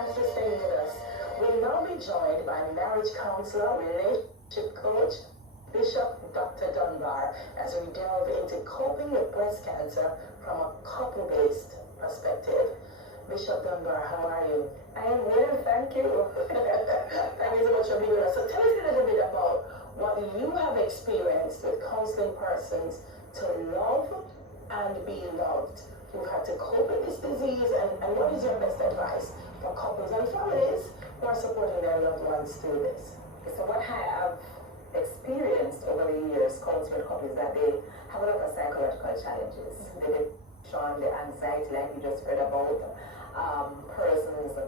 Thanks for staying with us. We'll now be joined by marriage counselor, relationship coach, Bishop Dr. Dunbar, as we delve into coping with breast cancer from a couple-based perspective. Bishop Dunbar, how are you? I am well, thank you. Thank you so much for being with us. So tell us a little bit about what you have experienced with counseling persons to love and be loved who had to cope with this disease, and what is your best advice for couples and families who are supporting their loved ones through this? So what I have experienced over the years counseling couples that they have a lot of psychological challenges. The depression, the anxiety like you just heard about, persons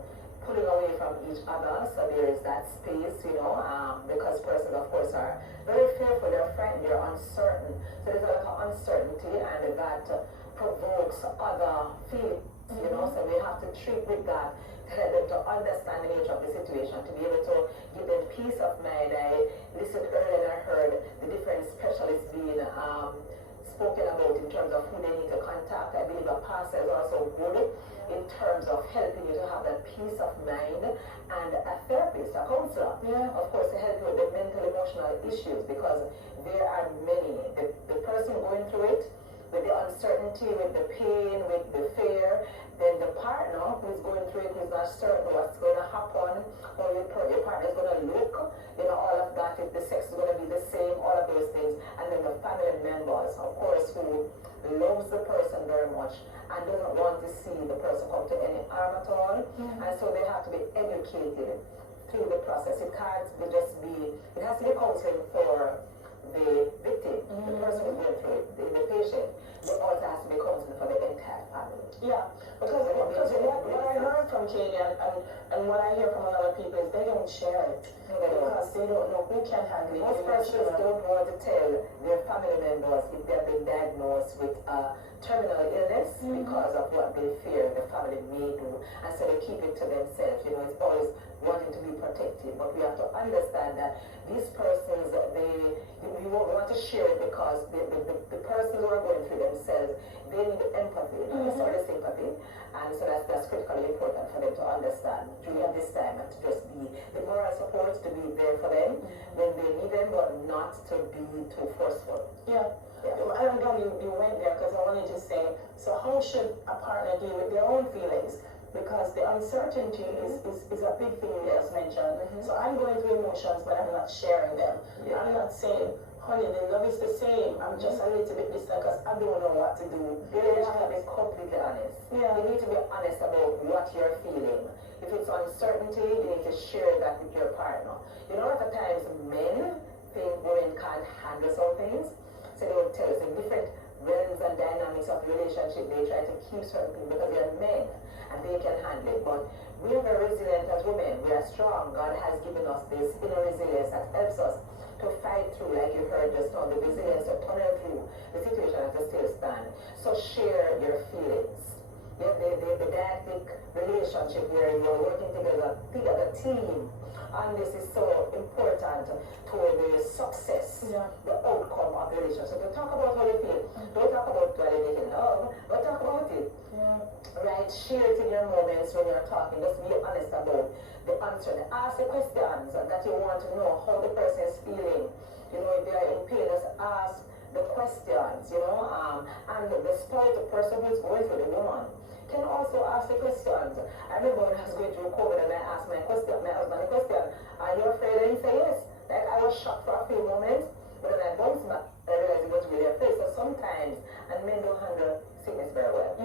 pulling away from each other, so there is that space, because persons of course are very fearful, they're frightened, they're uncertain, so there's a lot of uncertainty, and that provokes other feelings, so we have to treat with that, help them to understand the nature of the situation, to be able to give them peace of mind. I listened earlier and I heard the different specialists being spoken about in terms of who they need to contact. I believe a pastor is also good in terms of helping you to have that peace of mind, and a therapist, a counselor, of course, to help you with the mental emotional issues, because there are many. The person going through it, with the uncertainty, with the pain, with the fear, then the partner who's going through it, who's not certain what's going to happen, or your partner is going to look, all of that, if the sex is going to be the same, all of those things, and then the family members, of course, who loves the person very much and doesn't want to see the person come to any harm at all, and so they have to be educated through the process. It can't just be, it has to be counseling for the victim, the person who's going through it, the patient, but also has to be counseling for the entire family. Yeah, because what I heard from Katie and what I hear from a lot of people is they don't share it because they don't know who can handle it. Most persons don't want to tell their family members if they've been diagnosed with a terminal illness because of what they fear the family may do, and so they keep it to themselves. It's always wanting to be protected, but we have to understand that these persons, we won't want to share it because the persons who are going through themselves, they need empathy, not necessarily sympathy, and so that's critically important for them to understand during this time, and to just be the moral support, to be there for them when they need them, but not to be too forceful. I'm glad you went there, because I wanted to say, so how should a partner deal with their own feelings? Because the uncertainty is a big thing you just mentioned. So I'm going through emotions, but I'm not sharing them. I'm not saying, honey, the love is the same. I'm just a little bit distant because I don't know what to do. You have to be completely honest. You need to be honest about what you're feeling. If it's uncertainty, you need to share that with your partner. A lot of times men think women can't handle some things, so they will tell us in different realms and dynamics of the relationship, they try to keep certain things because they're men and they can handle it. But we are very resilient as women. We are strong. God has given us this inner resilience that helps us to fight through, like you heard just now, the resilience to tunnel through the situation and to still stand. So share your feelings. The dynamic relationship where you're working together as a team, and this is so important to the success, the outcome of the relationship. Don't talk about how you feel. Don't talk about validating love, but talk about it. Right? Share it in your moments when you're talking. Just be honest about the answer. Ask the questions that you want to know, how the person is feeling. If they are in pain, just ask the questions, and the spouse, the person who's going through, the woman, can also ask the questions. I remember when I was going through COVID and I asked my husband the question, are you afraid? And he said yes. Like, I was shocked for a few moments, but then I bounced back and I realized it was really afraid. So sometimes, and men don't handle sickness very well.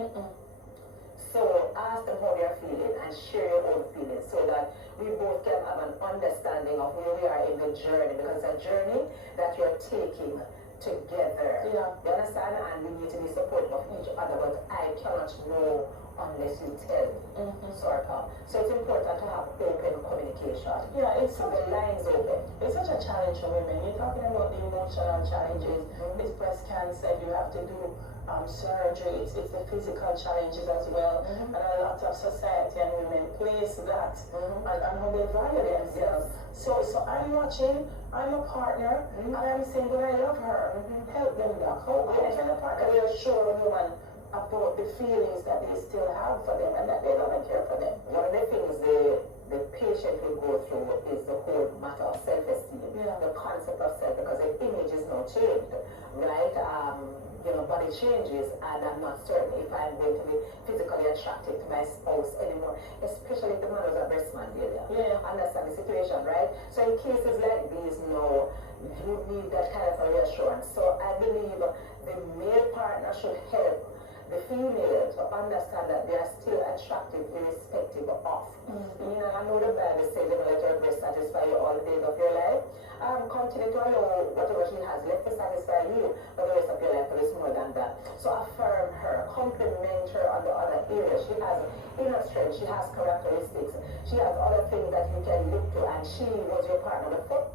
So ask them how they're feeling and share your own feelings so that we both can have an understanding of where we are in the journey, because it's a journey that you're taking together. You understand? And we need to be supportive of each other, but I cannot know unless you tell me, sort of. So it's important to have open communication. It's the lines open. It's such a challenge for women. You're talking about the emotional challenges. It's breast cancer, you have to do surgery, it's the physical challenges as well. And a lot of society and women place that and how they value themselves. So I'm watching, I'm a partner, and I'm saying, but I love her. Help them, Doc. How can a partner reassure a woman about the feelings that they still have for them and that they love and care for them? One of the things they patient will go through is the whole matter of self-esteem, the concept of self, because the image is now changed, right? Body changes, and I'm not certain if I'm going to be physically attracted to my spouse anymore, especially if the man was a breast man, understand the situation, right? So in cases like these, no, you need that kind of a reassurance. So I believe the male partner should help the female to understand that they are still attractive irrespective of. I know the Bible says, let your breast satisfy you all the days of your life. Continue to allow whatever she has left to satisfy you for the rest of your life, but it's more than that. So affirm her, compliment her on the other areas. She has inner strength, she has characteristics, she has other things that you can look to, and she was your partner before.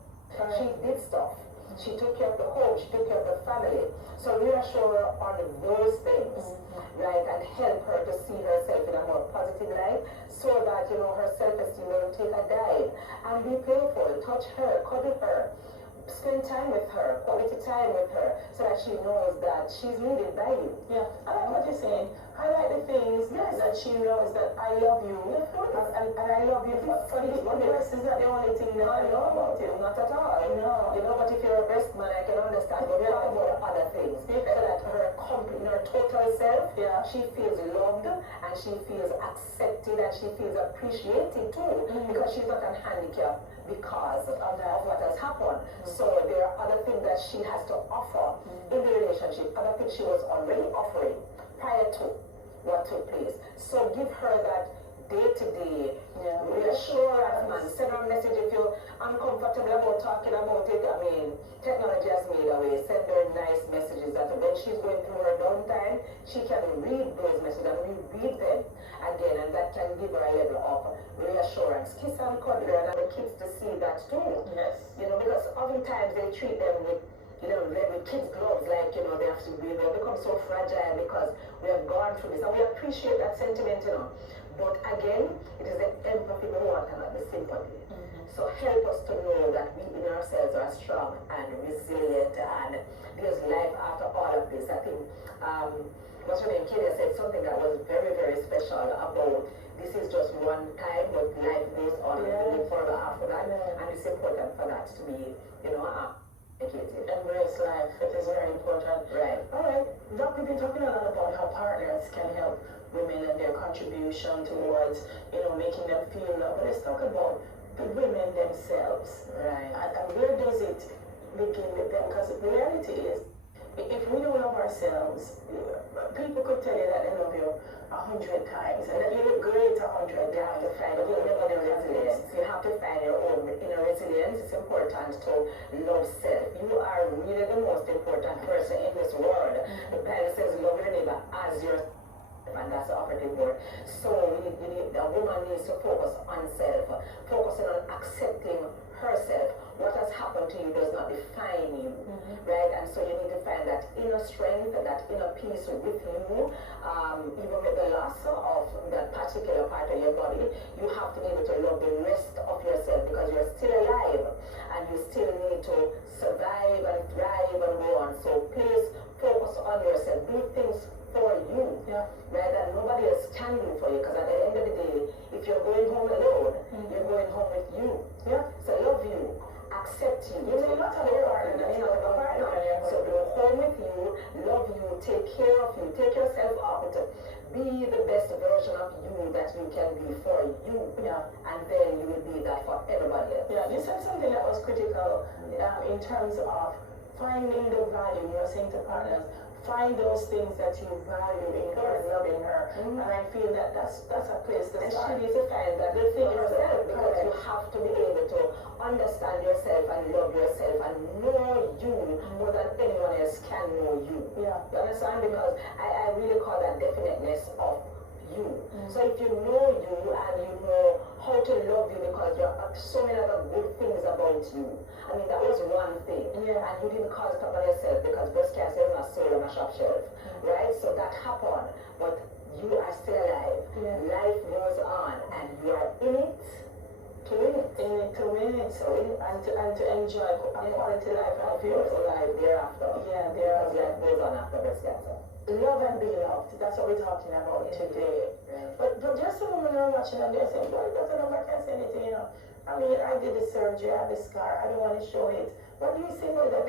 She did stuff. She took care of the home, she took care of the family. So reassure her on those things, right? And help her to see herself in a more positive light so that, her self-esteem will take a dive. And be playful, touch her, cuddle her, spend time with her, quality time with her, so that she knows that she's needed by you. Yeah, I like what you're saying. Highlight the things that she knows that I love you, and I love you for this. The breast is not the only thing that I know about you. Not at all. No. But if you're a breast man, I can understand. But we're talking about other things. So that her total self, she feels loved, and she feels accepted, and she feels appreciated too, because she's not a handicap because of what has happened. So there are other things that she has to offer in the relationship, other things she was already offering prior to what took place. So give her that day-to-day reassurance, man. Send her a message if you're uncomfortable about talking about it. I mean, technology has made a way. Send her nice messages that when she's going through her downtime, she can read those messages and reread them again, and that can give her a level of reassurance. Kiss and cuddle her, and the kids to see that too. Yes. Because oftentimes they treat them with with kids' gloves, like, they have to be, they become so fragile because we have gone through this, and we appreciate that sentiment, But again, it is the empathy we want and not the sympathy. So help us to know that we in ourselves are strong and resilient, and there's life after all of this. I think, what's her name, Katie, said something that was very, very special about this is just one time, but life goes on and live further after that, and it's important for that to be, embrace life. It is very important. Right. All right. Doc, we've been talking a lot about how partners can help women and their contribution towards, making them feel love. But let's talk about the women themselves. Right. And where does it begin with them? Because the reality is, if we don't love ourselves, people could tell you that they love you 100 times, and that you look great 100 times. You have to find your own resilience. You have to find your own inner resilience. It's important to love self. You are really the most important person in this world. The Bible says, love your neighbor as yourself. And that's the operative word. So a woman needs to focus on self, focusing on accepting herself. What has happened to you does not define you, right? And so you need to find that inner strength, that inner peace with you, even with the loss of that particular part of your body. You have to be able to love the rest of yourself, because you're still alive and you still need to survive and thrive and go on. So please focus on yourself. Do things for you, right? That nobody else can do for you, because at the end of the day, if you're going home alone, you're going home with you. So love you, accept you. You may not have a partner, So go home with you, love you, take care of you, take yourself out, be the best version of you that you can be for you, and then you will be that for everybody else. You said something that was critical in terms of finding the value. You're saying to partners, find those things that you value in her, loving her. And I feel that that's a place to start. And she needs to find that the thing yourself, because you have to be able to understand yourself and love yourself and know you more than anyone else can know you. You understand? Because I really call that definiteness of you. So if you know you and you know how to love you, because there are so many other good things about you. I mean, that was one thing. And you didn't cause it up on yourself, because breast cancer is not sold on a shop shelf. Right? So that happened. But you are still alive. Life goes on, and you are in it to win it. In it to win it. So and to enjoy a quality life, a beautiful life thereafter. Because life goes on after breast cancer. Love and be loved. That's what we're talking about today. But just some women are watching and they're saying, well, it doesn't know if I can say anything, did the surgery, I have the scar, I don't want to show it. What do you say about that?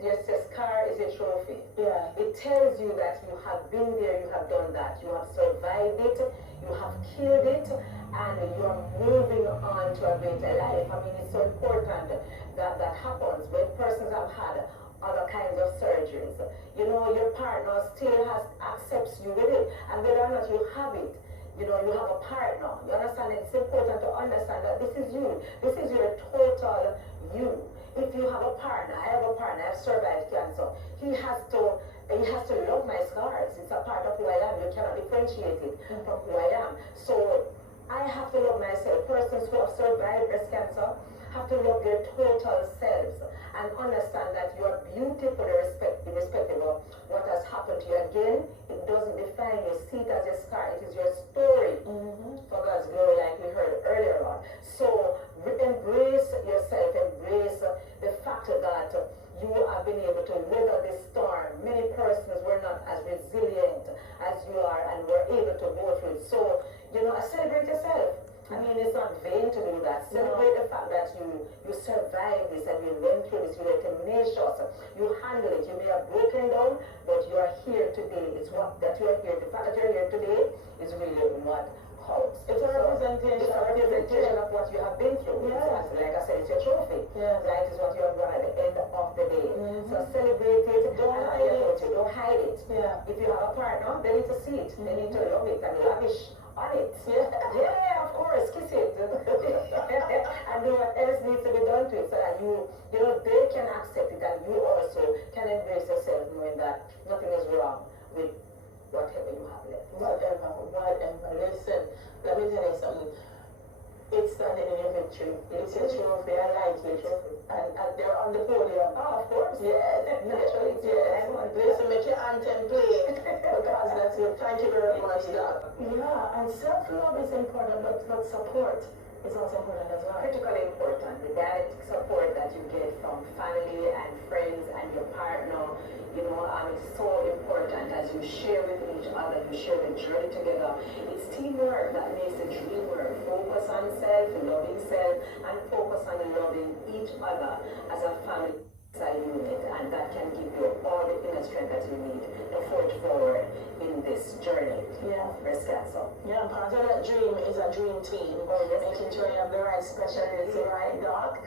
Yes, the scar is a trophy. Yeah. It tells you that you have been there, you have done that, you have survived it, you have killed it, and you are moving on to a greater life. I mean, it's so important that that happens when persons have had other kinds of surgeries. You know, your partner still accepts you with it, and whether or not you have it, you know, you have a partner. You understand? It's important to understand that this is you. This is your total you. If you have a partner, I have a partner, I've survived cancer. He has to love my scars. It's a part of who I am. You cannot differentiate it from who I am. So I have to love myself. Persons who have survived breast cancer have to love their total selves and understand that you are beautiful irrespective of what has happened to you. Again, it doesn't define you. See it as a scar. It is your story for God's glory, like we heard earlier on. So embrace yourself. Embrace the fact that you have been able to weather this storm. Many persons were not as resilient as you are and were able to go through it. So, you know, celebrate yourself. I mean, it's not vain to do that. Celebrate the fact that you survived this and you went through this. You were tenacious. You handled it. You may have broken down, but you are here today. It's what that you are here. The fact that you're here today is really what counts. It's a representation. It's a representation of what you have been through. Yeah. Like I said, it's your trophy. Yeah. That is what you have done at the end of the day. So celebrate it. Don't hide it. Don't hide it. Yeah. If you have a partner, they need to see it. They need to love it and lavish on it. Yeah, of course, kiss it. And do what else needs to be done to it so that you know, they can accept it and you also can embrace yourself knowing that nothing is wrong with whatever you have left. Whatever. Listen, let me tell you something. It's standing in your victory. It's your trophy. I like it. And they're on the podium. Oh, of course. Yes, naturally. Yes. Listen, make your anthem play. Because that's it. Thank you very much, Doc. Yeah, and self-love is important, but support is also important as well. Critically important. The direct support that you get from family and friends and your partner, you know, it's so important as you share with each other, you share the journey together. It's teamwork that makes the dream work. Focus on self, loving self, and focus on loving each other as a family, as a unit, and that can give you all the inner strength that you need to forge forward in this journey of breast cancer. Yeah, part of that dream is a dream team. Making sure you have the right specialists, the right doc.